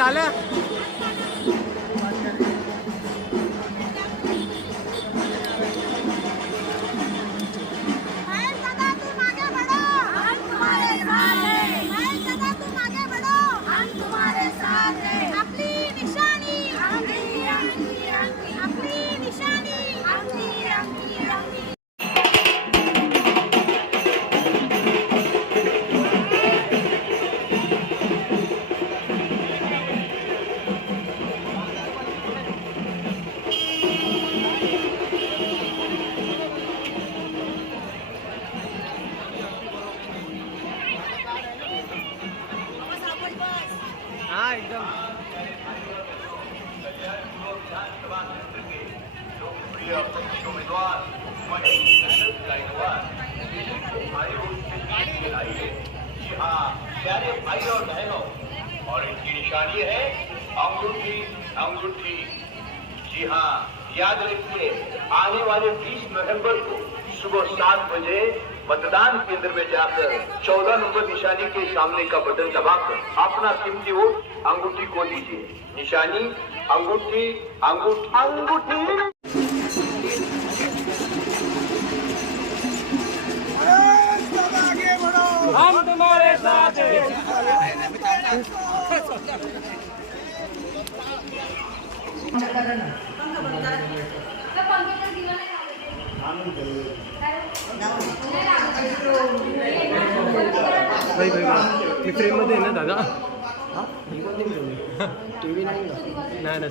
पंधरा जी हाँ याद रखिए आने वाले 20 नवंबर को सुबह सात बजे मतदान केंद्र में जाकर 14 नंबर निशानी के सामने का बटन दबाकर अपना कीमती वोट अंगूठी को दीजिए। निशानी अंगूठी अंगूठी। अंगूठी। हम तुम्हारे साथ हैं। मी फ्रेममध्ये आहे ना दादा? टी व्ही नाही का? नाही नाही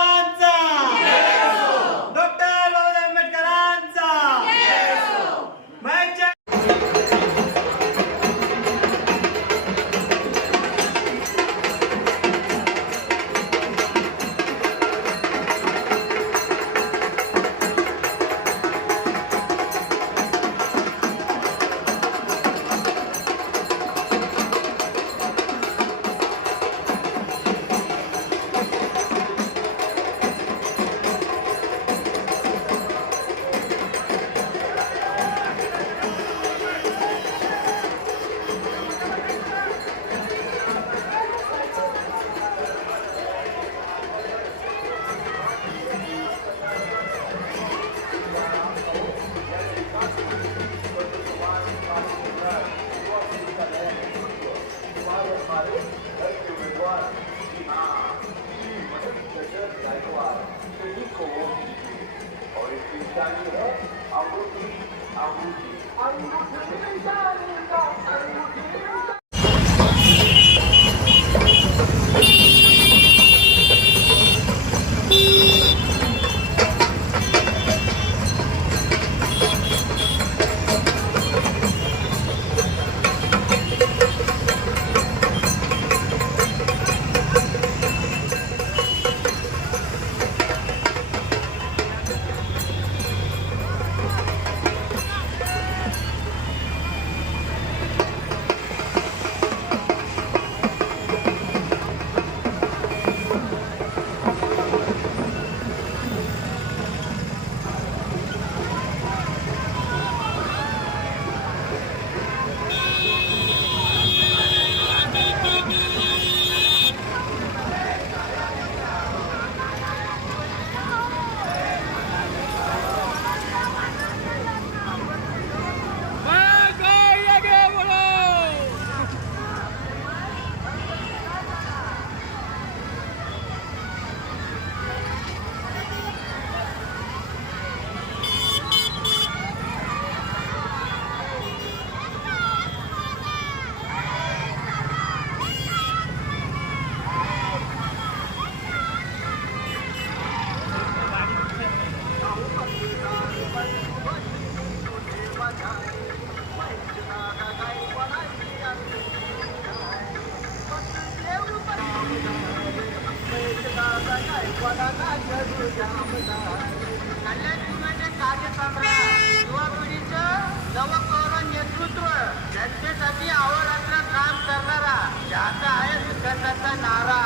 जनतेसाठी अवरात्र काम करणारा ज्याचा आहे विकासाचा नारा.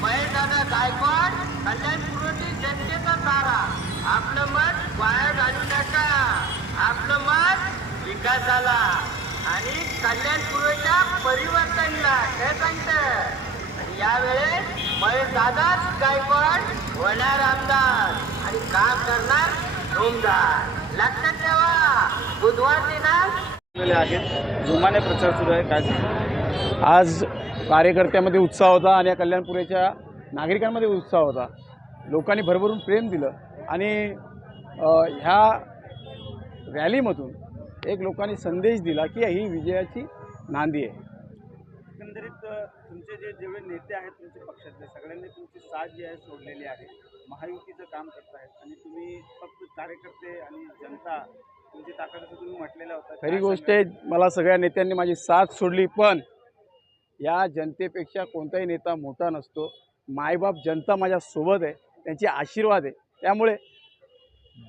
महेशदादा गायकवाड कल्याणपूर्वची जनतेचा तारा. आपलं मत वाया घालू नका. आपलं मत विकासाला. आणि कल्याणपूर्वीच्या परिवर्तनला हे सांगतं. आणि यावेळेस महेश दादाच गायकवाड होणार आमदार आणि काम करणार धूमदार लक्षात ठेवा बुधवार दिनांक आहेत. जोमाने प्रचार सुरू आहे. काय? आज कार्यकर्त्यामध्ये उत्साह होता आणि या कल्याणपुरेच्या नागरिकांमध्ये उत्साह होता. लोकांनी भरभरून प्रेम दिलं आणि ह्या रॅलीमधून एक लोकांनी संदेश दिला की ही विजयाची नांदी आहे. एकंदरीत तुमचे जे जेवढे नेते आहेत तुमच्या पक्षातले सगळ्यांनी तुमची साथ जी आहे सोडलेली आहे. महायुतीचं काम करतायत आणि तुम्ही फक्त कार्यकर्ते आणि जनता खरी गोष्ट? आहे मला सगळ्या नेत्यांनी माझी साथ सोडली पण या जनतेपेक्षा कोणताही नेता मोठा नसतो. मायबाप जनता माझ्या सोबत आहे त्यांचे आशीर्वाद आहे. त्यामुळे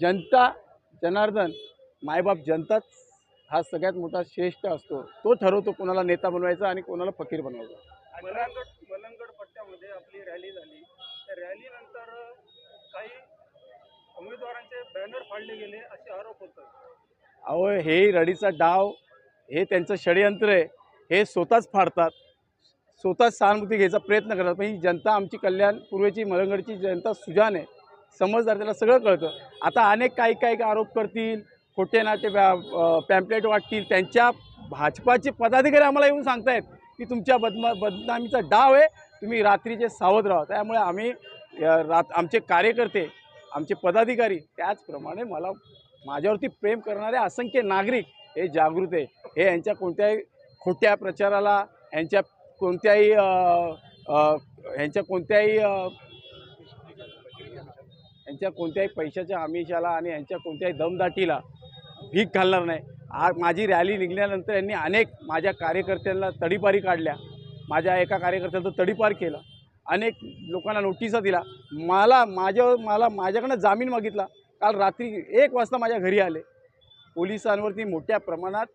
जनता जनार्दन मायबाप जनताच हा सगळ्यात मोठा श्रेष्ठ असतो. तो ठरवतो कोणाला नेता बनवायचा आणि कोणाला फकीर बनवायचा. मलंगड मलंगड पट्ट्यामध्ये आपली रॅली झाली. त्या रॅलीनंतर काही उमेदवारांचे बॅनर फाडले गेले असे आरोप होतात अहो हे रडीचा डाव हे त्यांचं षडयंत्र आहे हे स्वतःच फाडतात स्वतःच सहानुभूती घ्यायचा प्रयत्न करतात. पण ही जनता आमची कल्याण पूर्वेची मलंगडची जनता सुजान आहे. समजदार त्याला सगळं कळतं. आता अनेक काही काही आरोप करतील खोटे नाटे पॅम्पलेट वाटतील. त्यांच्या भाजपाचे पदाधिकारी आम्हाला येऊन सांगतायत की तुमच्या बदमा बदनामीचा डाव आहे तुम्ही रात्रीचे सावध राहा. त्यामुळे आम्ही रात आमचे कार्यकर्ते आमचे पदाधिकारी त्याचप्रमाणे मला माझ्यावरती प्रेम करणारे असंख्य नागरिक हे जागृत आहे. हे यांच्या कोणत्याही खोट्या प्रचाराला यांच्या कोणत्याही यांच्या कोणत्याही यांच्या कोणत्याही पैशाच्या आमिषाला आणि यांच्या कोणत्याही दमदाटीला भीक घालणार नाही. आ माझी रॅली निघल्यानंतर यांनी अनेक माझ्या कार्यकर्त्यांना तडीपारी काढल्या. माझ्या एका कार्यकर्त्याचं तडीपार केलं. अनेक लोकांना नोटिसा दिला. मला माझ्या मला माझ्याकडनं जामीन मागितला. काल रात्री एक वाजता माझ्या घरी आले. पोलिसांवरती मोठ्या प्रमाणात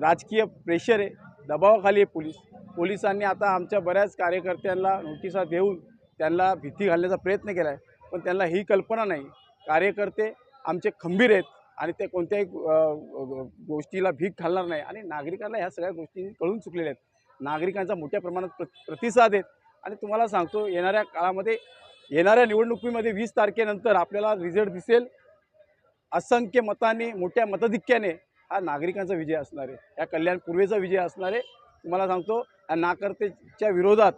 राजकीय प्रेशर आहे. दबावाखाली आहे पोलीस. पोलिसांनी आता आमच्या बऱ्याच कार्यकर्त्यांना नोटिसा देऊन त्यांना भीती घालण्याचा प्रयत्न केला आहे. पण त्यांना ही कल्पना नाही. कार्यकर्ते आमचे खंबीर आहेत आणि ते कोणत्याही गोष्टीला भीक घालणार नाही. आणि नागरिकांना ह्या सगळ्या गोष्टी कळून चुकलेल्या आहेत. नागरिकांचा मोठ्या प्रमाणात प्र प्रतिसाद आहेत आणि तुम्हाला सांगतो येणाऱ्या काळामध्ये येणाऱ्या निवडणुकीमध्ये वीस तारखेनंतर आपल्याला रिझल्ट दिसेल. असंख्य मताने मोठ्या मतधिक्याने हा नागरिकांचा विजय असणार आहे. या कल्याण पूर्वेचा विजय असणार आहे. तुम्हाला सांगतो या नाकर्तेच्या विरोधात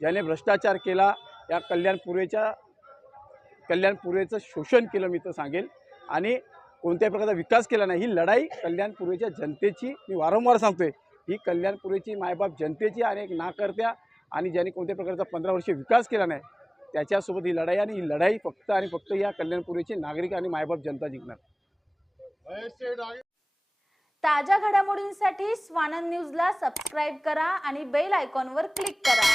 ज्याने भ्रष्टाचार केला या कल्याण पूर्वेच्या कल्याण पूर्वेचं शोषण केलं मी तर सांगेल. आणि कोणत्याही प्रकारचा विकास केला नाही. ही लढाई कल्याण पूर्वेच्या जनतेची मी वारंवार सांगतोय ही कल्याण पूर्वेची मायबाप जनतेची आणि एक नाकर्त्या आणि ज्यांनी कोणत्याही प्रकारचा पंधरा वर्षे विकास केला नाही त्याच्यासोबत ही लढाई आणि ही लढाई फक्त आणि फक्त या कल्याणपूर्वीचे नागरिक आणि मायबाप जनता जिंकणार. ताज्या घडामोडींसाठी स्वानंद न्यूजला सबस्क्राईब करा आणि बेल आयकॉनवर क्लिक करा.